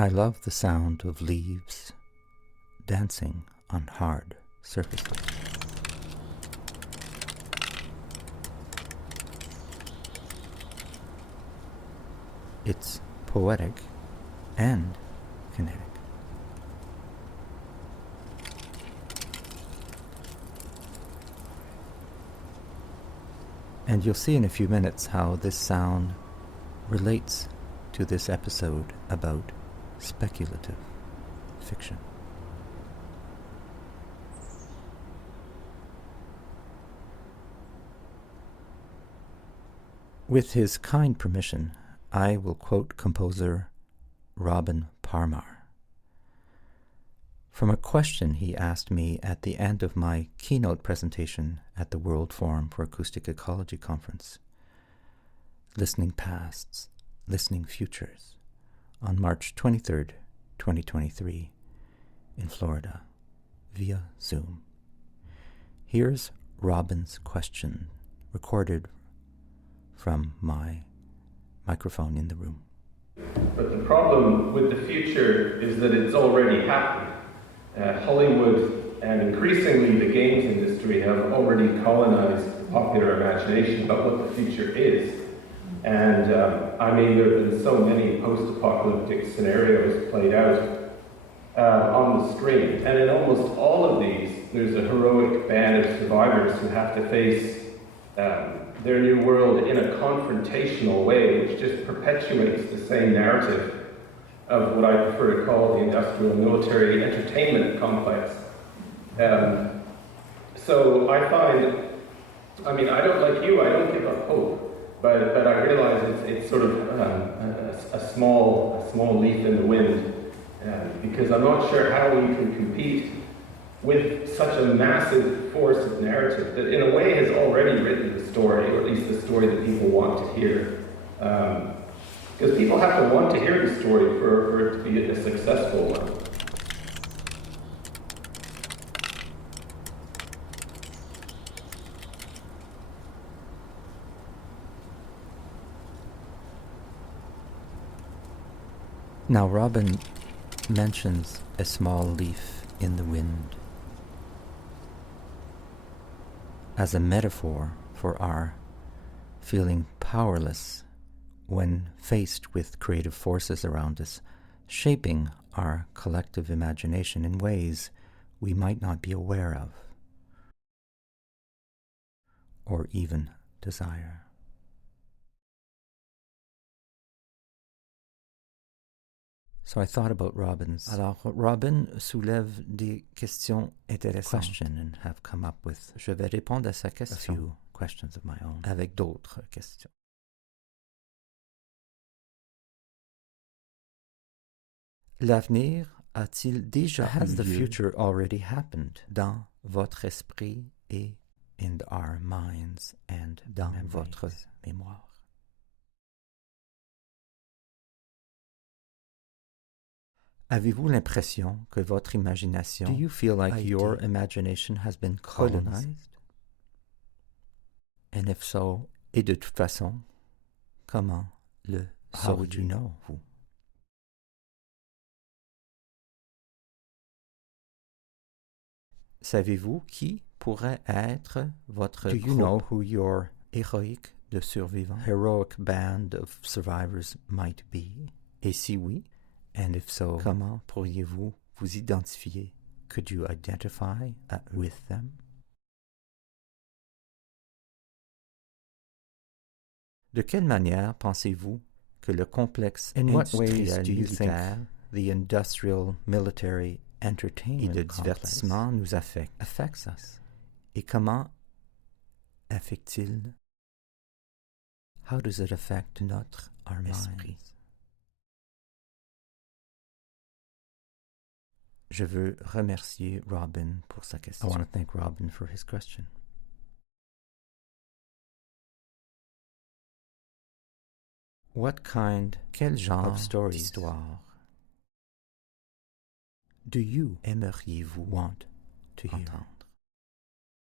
I love the sound of leaves dancing on hard surfaces. It's poetic and kinetic. And you'll see in a few minutes how this sound relates to this episode about speculative fiction. With his kind permission, I will quote composer Robin Parmar from a question he asked me at the end of my keynote presentation at the World Forum for Acoustic Ecology conference, Listening Pasts, Listening Futures, on March 23rd, 2023, in Florida, via Zoom. Here's Robin's question, recorded from my microphone in the room. But the problem with the future is that it's already happened. Hollywood and increasingly the games industry have already colonized the popular imagination about what the future is. And there have been so many post-apocalyptic scenarios played out on the screen. And in almost all of these, there's a heroic band of survivors who have to face their new world in a confrontational way, which just perpetuates the same narrative of what I prefer to call the industrial military entertainment complex. So I find, I don't like you, I don't give up hope, but I realize it's sort of a small leaf in the wind, because I'm not sure how we can compete with such a massive force of narrative that in a way has already written the story, or at least the story that people want to hear. Because people have to want to hear the story for it to be a successful one. Now Robin mentions a small leaf in the wind as a metaphor for our feeling powerless when faced with creative forces around us, shaping our collective imagination in ways we might not be aware of or even desire. So I thought about Robin's. Alors, Robin soulève des questions intéressantes. Question and have come up with. Je vais répondre à sa question. A few questions of my own. Avec d'autres questions. L'avenir a-t-il déjà Has the future already happened dans votre esprit et in our minds and dans votre mémoire? Avez-vous l'impression que votre imagination Do you feel like your imagination has been colonized? And if so, et de toute façon, comment le How would you know, vous? Savez-vous qui pourrait être votre Do you know who your héroïque de survivants, heroic band of survivors might be? Et si oui, and if so, comment pourriez-vous vous identifier? Could you identify with them? De quelle manière pensez-vous que le complexe In what ways do you think the industrial military entertainment et de divertissement nous affects us? Et comment affecte-t-il? How does it affect notre esprit? Je veux remercier Robin pour sa question. I want to thank Robin for his question. Quel genre of stories, d'histoire, do you aimeriez-vous want to hear? Entendre?